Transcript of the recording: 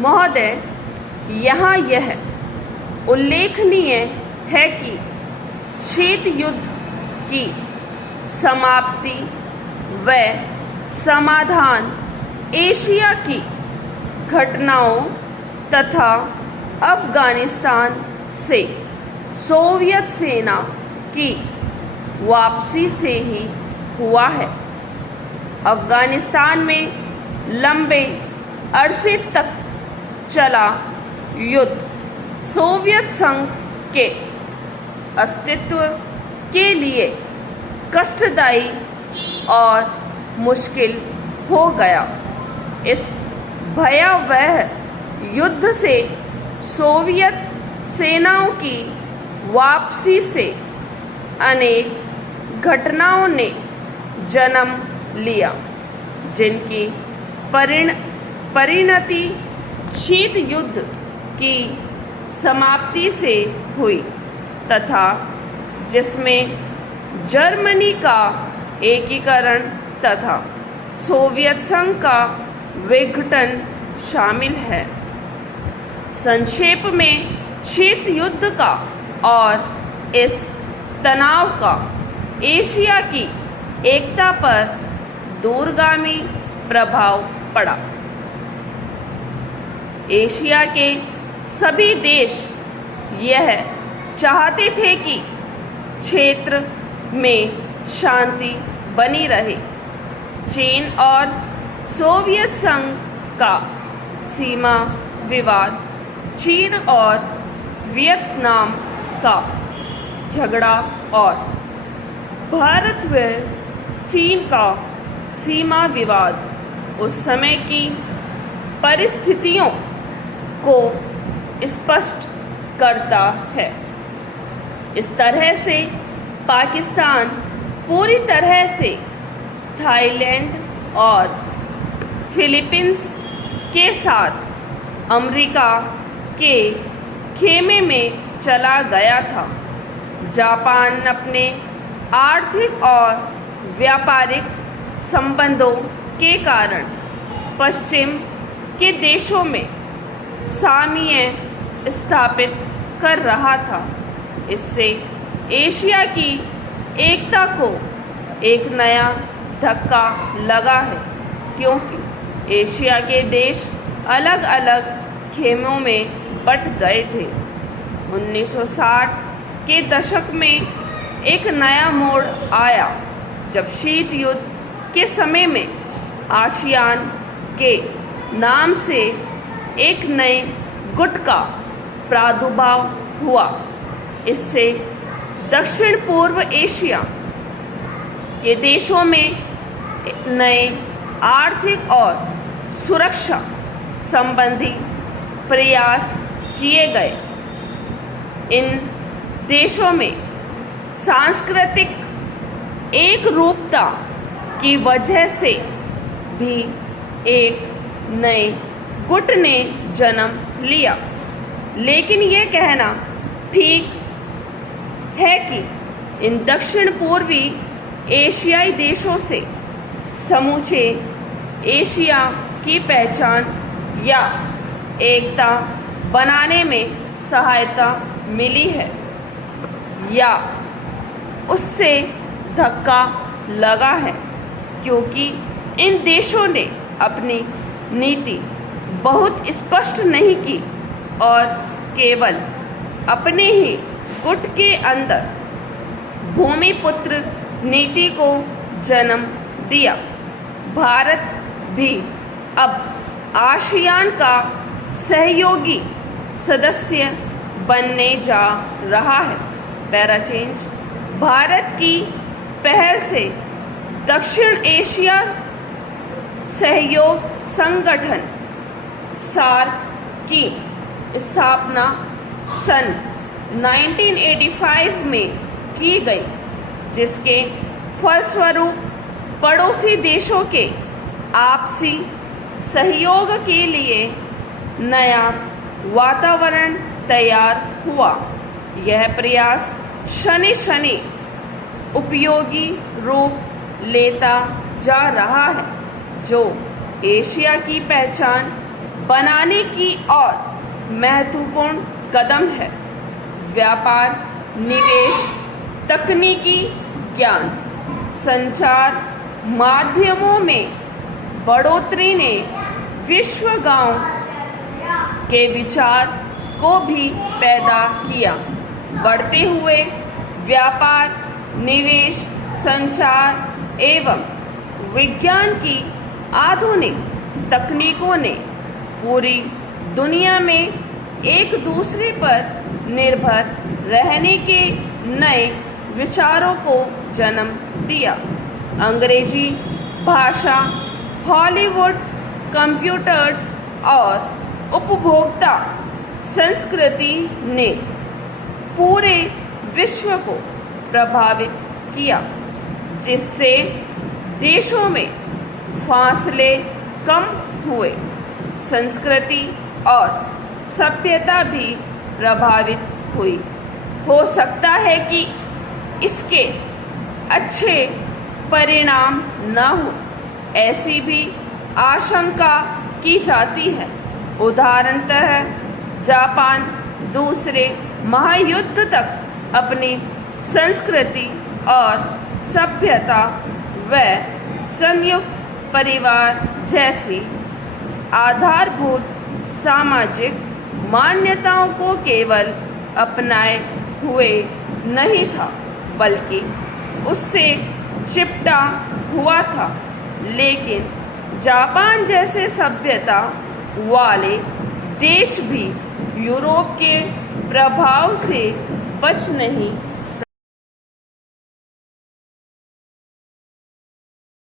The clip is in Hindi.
महोदय, यहाँ यह उल्लेखनीय है कि शीत युद्ध की समाप्ति व समाधान एशिया की घटनाओं तथा अफ़गानिस्तान से सोवियत सेना की वापसी से ही हुआ है। अफ़गानिस्तान में लंबे अरसे तक चला युद्ध सोवियत संघ के अस्तित्व के लिए कष्टदायी और मुश्किल हो गया। इस भयावह युद्ध से सोवियत सेनाओं की वापसी से अनेक घटनाओं ने जन्म लिया, जिनकी परिणति शीत युद्ध की समाप्ति से हुई तथा जिसमें जर्मनी का एकीकरण तथा सोवियत संघ का विघटन शामिल है। संक्षेप में शीत युद्ध का और इस तनाव का एशिया की एकता पर दूरगामी प्रभाव पड़ा। एशिया के सभी देश यह चाहते थे कि क्षेत्र में शांति बनी रहे। चीन और सोवियत संघ का सीमा विवाद, चीन और वियतनाम का झगड़ा और भारत व चीन का सीमा विवाद उस समय की परिस्थितियों को स्पष्ट करता है। इस तरह से पाकिस्तान पूरी तरह से थाईलैंड और फिलीपींस के साथ अमेरिका के खेमे में चला गया था। जापान अपने आर्थिक और व्यापारिक संबंधों के कारण पश्चिम के देशों में साम्य स्थापित कर रहा था। इससे एशिया की एकता को एक नया धक्का लगा है, क्योंकि एशिया के देश अलग अलग खेमों में बट गए थे। 1960 के दशक में एक नया मोड़ आया जब शीत युद्ध के समय में आसियान के नाम से एक नए गुट का प्रादुर्भाव हुआ। इससे दक्षिण पूर्व एशिया के देशों में नए आर्थिक और सुरक्षा संबंधी प्रयास किए गए। इन देशों में सांस्कृतिक एकरूपता की वजह से भी एक नए गुट ने जन्म लिया। लेकिन ये कहना ठीक है कि इन दक्षिण पूर्वी एशियाई देशों से समूचे एशिया की पहचान या एकता बनाने में सहायता मिली है या उससे धक्का लगा है, क्योंकि इन देशों ने अपनी नीति बहुत स्पष्ट नहीं की और केवल अपने ही गुट के अंदर भूमिपुत्र नीति को जन्म दिया। भारत भी अब आसियान का सहयोगी सदस्य बनने जा रहा है। Para change. भारत की पहल से दक्षिण एशिया सहयोग संगठन सार्क की स्थापना सन 1985 में की गई, जिसके फलस्वरूप पड़ोसी देशों के आपसी सहयोग के लिए नया वातावरण तैयार हुआ। यह प्रयास शनि उपयोगी रूप लेता जा रहा है, जो एशिया की पहचान बनाने की ओर महत्वपूर्ण कदम है। व्यापार, निवेश, तकनीकी ज्ञान, संचार माध्यमों में बढ़ोतरी ने विश्व गांव के विचार को भी पैदा किया। बढ़ते हुए व्यापार, निवेश, संचार एवं विज्ञान की आधुनिक तकनीकों ने पूरी दुनिया में एक दूसरे पर निर्भर रहने के नए विचारों को जन्म दिया। अंग्रेजी भाषा, हॉलीवुड, कंप्यूटर्स और उपभोक्ता संस्कृति ने पूरे विश्व को प्रभावित किया, जिससे देशों में फासले कम हुए, संस्कृति और सभ्यता भी प्रभावित हुई। हो सकता है कि इसके अच्छे परिणाम न हो, ऐसी भी आशंका की जाती है। उदाहरणतः जापान दूसरे महायुद्ध तक अपनी संस्कृति और सभ्यता व संयुक्त परिवार जैसी आधारभूत सामाजिक मान्यताओं को केवल अपनाए हुए नहीं था, बल्कि उससे चिपटा हुआ था। लेकिन जापान जैसे सभ्यता वाले देश भी यूरोप के प्रभाव से बच नहीं